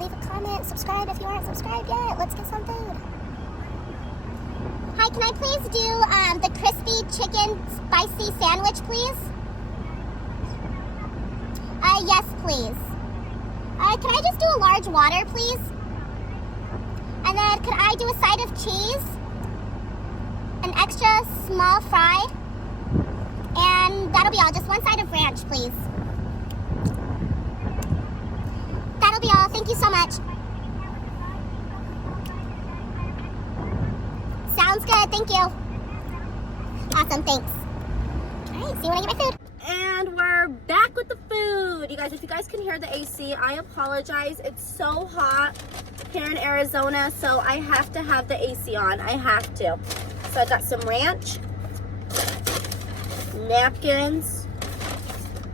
leave a comment, subscribe if you aren't subscribed yet. Let's get some food. Hi, can I please do the crispy chicken spicy sandwich, please? Yes, please. Can I just do a large water, please? And then could I do a side of cheese? An extra small fry? And that'll be all. Just one side of ranch, please. That'll be all. Thank you so much. Sounds good. Thank you. Awesome. Thanks. All right. See you when I get my food. And we're back with the food. You guys, if you guys can hear the AC, I apologize. It's so hot here in Arizona, so I have to have the AC on. I have to. So I got some ranch, napkins,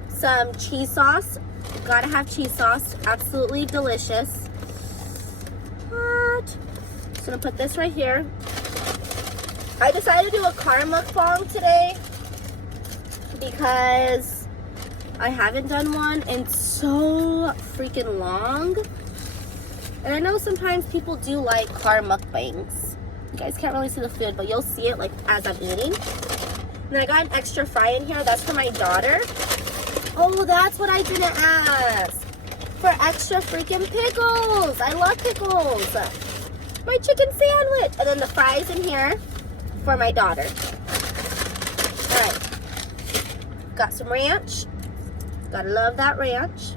some cheese sauce. Gotta have cheese sauce. Absolutely delicious. Hot. Just gonna put this right here. I decided to do a car mukbang today because I haven't done one in so freaking long. And I know sometimes people do like car mukbangs. You guys can't really see the food, but you'll see it like as I'm eating. And then I got an extra fry in here. That's for my daughter. Oh, that's what I didn't ask. For extra freaking pickles. I love pickles. My chicken sandwich. And then the fries in here for my daughter. All right. Got some ranch. Gotta love that ranch.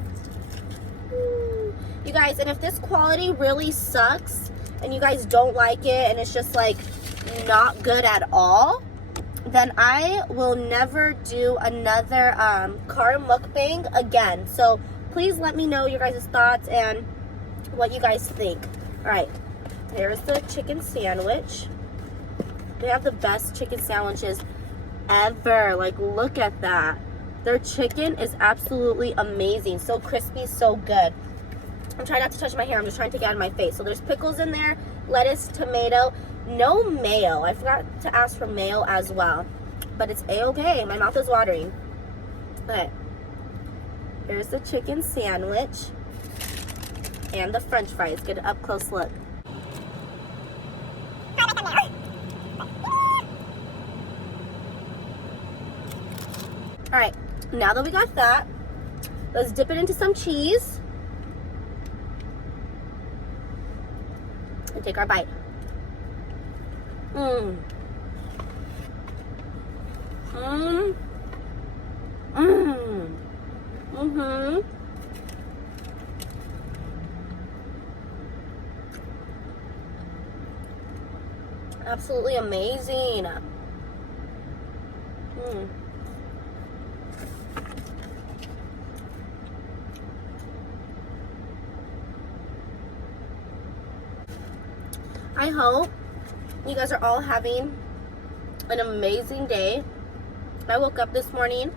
You guys, and if this quality really sucks and you guys don't like it and it's just like not good at all, then I will never do another car mukbang again. So please let me know your guys' thoughts and what you guys think. All right, here's the chicken sandwich. They have the best chicken sandwiches ever. Like, look at that. Their chicken is absolutely amazing. So crispy, so good. I'm trying not to touch my hair. I'm just trying to get out of my face. So there's pickles in there, lettuce, tomato. No mayo. I forgot to ask for mayo as well. But it's a-okay. My mouth is watering. Okay. Here's the chicken sandwich. And the french fries. Get an up-close look. Alright. Now that we got that, let's dip it into some cheese. And take our bite. Mmm. Mmm. Mmm. Mm-hmm. Absolutely amazing. Mmm. I hope you guys are all having an amazing day. I woke up this morning.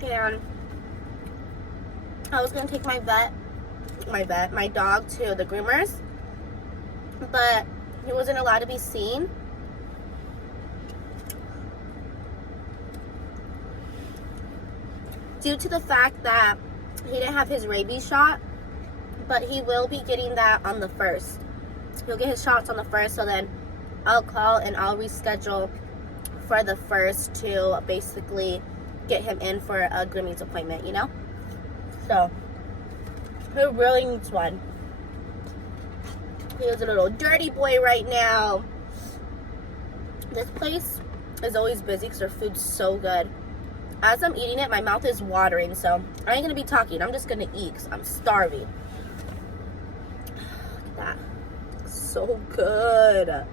And I was gonna take my dog to the groomers, but he wasn't allowed to be seen. Due to the fact that he didn't have his rabies shot, but he will be getting that on the 1st. He'll get his shots on the 1st, so then I'll call and I'll reschedule for the 1st to basically get him in for a grooming appointment, you know? So, he really needs one. He is a little dirty boy right now. This place is always busy because their food's so good. As I'm eating it, my mouth is watering, so I ain't gonna be talking. I'm just gonna eat because I'm starving. Look at that. So good.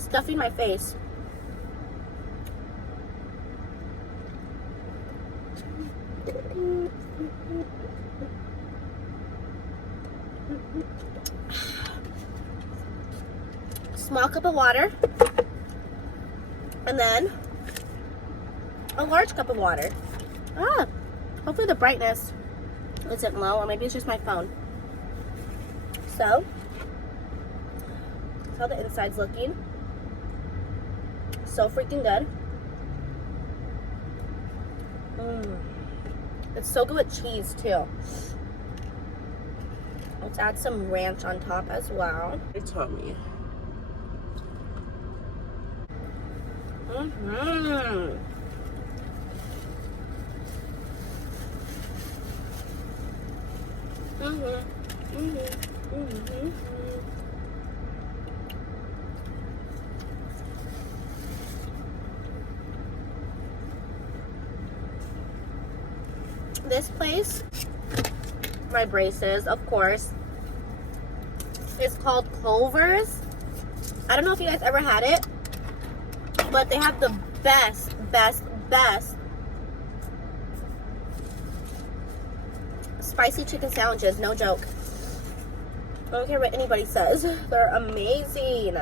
It's stuffing my face. Small cup of water, and then a large cup of water. Hopefully the brightness isn't low, or maybe it's just my phone. So, that's how the inside's looking. So freaking good. It's so good with cheese too. Let's add some ranch on top as well. They told me. This place, my braces, of course, is called Culvers. I don't know if you guys ever had it, but they have the best spicy chicken sandwiches, no joke. I don't care what anybody says. They're amazing.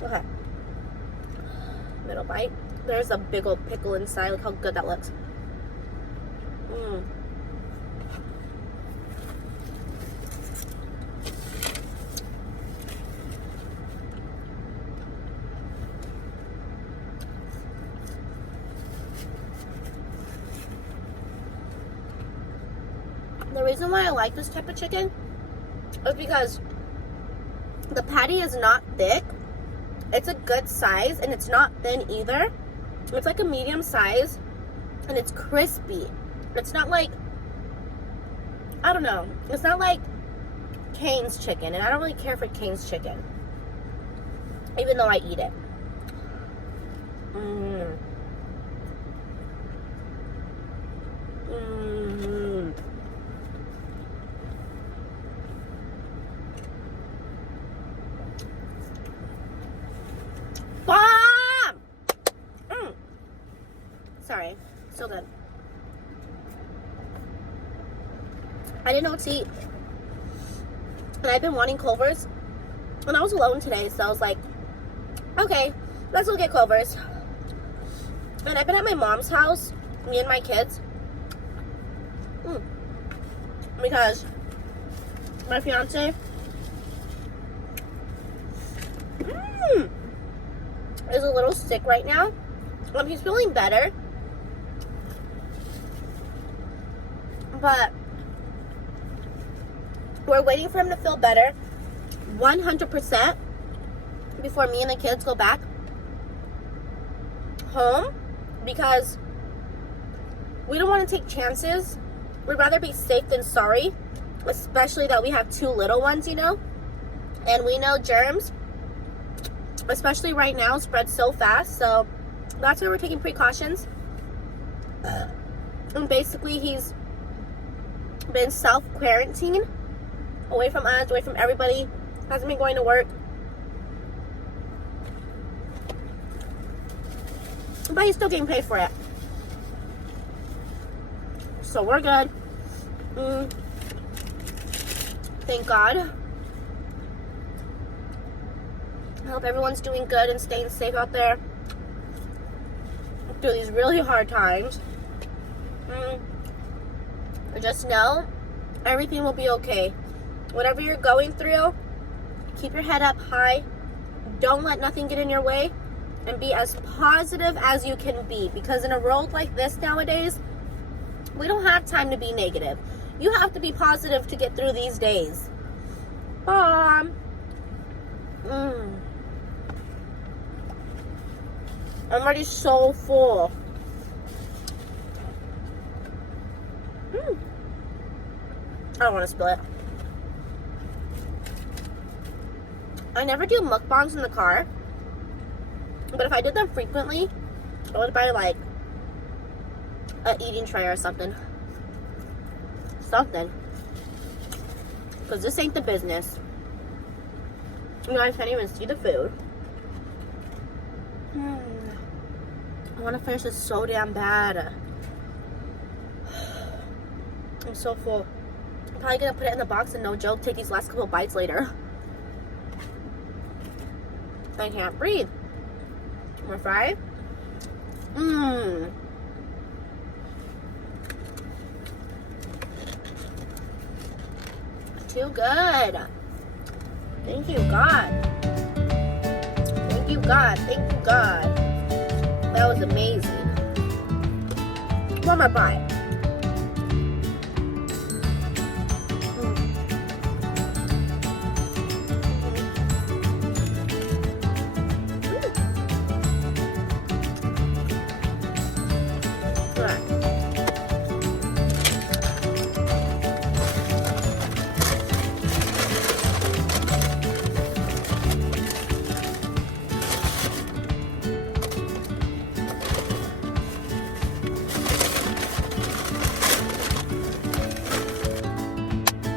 Okay. Middle bite. There's a big old pickle inside. Look how good that looks. The reason why I like this type of chicken is because the patty is not thick. It's a good size, and it's not thin either. It's like a medium size, and it's crispy. It's not like, I don't know, it's not like Cane's chicken, and I don't really care for Cane's chicken, even though I eat it. Bomb! Sorry, so good. I didn't know what to eat, and I've been wanting Culvers, and I was alone today, so I was like, okay, let's go get Culvers. And I've been at my mom's house, me and my kids, because my fiance is a little sick right now. He's feeling better, but we're waiting for him to feel better 100% before me and the kids go back home, because we don't want to take chances. We'd rather be safe than sorry, especially that we have two little ones, you know, and we know germs, especially right now, spread so fast. So that's why we're taking precautions. And basically he's been self-quarantine, away from us, away from everybody, hasn't been going to work, but he's still getting paid for it, so we're good. Thank God. I hope everyone's doing good and staying safe out there through these really hard times. Just know everything will be okay. Whatever you're going through, keep your head up high. Don't let nothing get in your way, and be as positive as you can be, because in a world like this nowadays, we don't have time to be negative. You have to be positive to get through these days. I'm already so full. I don't want to spill it. I never do mukbangs in the car, but if I did them frequently, I would buy like an eating tray or something. Because this ain't the business. You guys can't even see the food. I want to finish this so damn bad. I'm so full. I'm probably gonna put it in the box and no joke, take these last couple bites later. I can't breathe. More fry. Too good. Thank you, God. Thank you, God. Thank you, God. That was amazing. One more bite.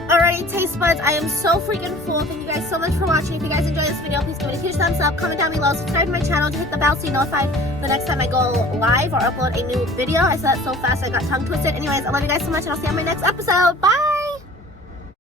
Alrighty, taste buds, I am so freaking full. Thank you guys so much for watching. If you guys enjoyed this video, please give it a huge thumbs up, comment down below, subscribe to my channel to hit the bell so you're notified the next time I go live or upload a new video. I said that so fast I got tongue twisted. Anyways, I love you guys so much and I'll see you on my next episode. Bye!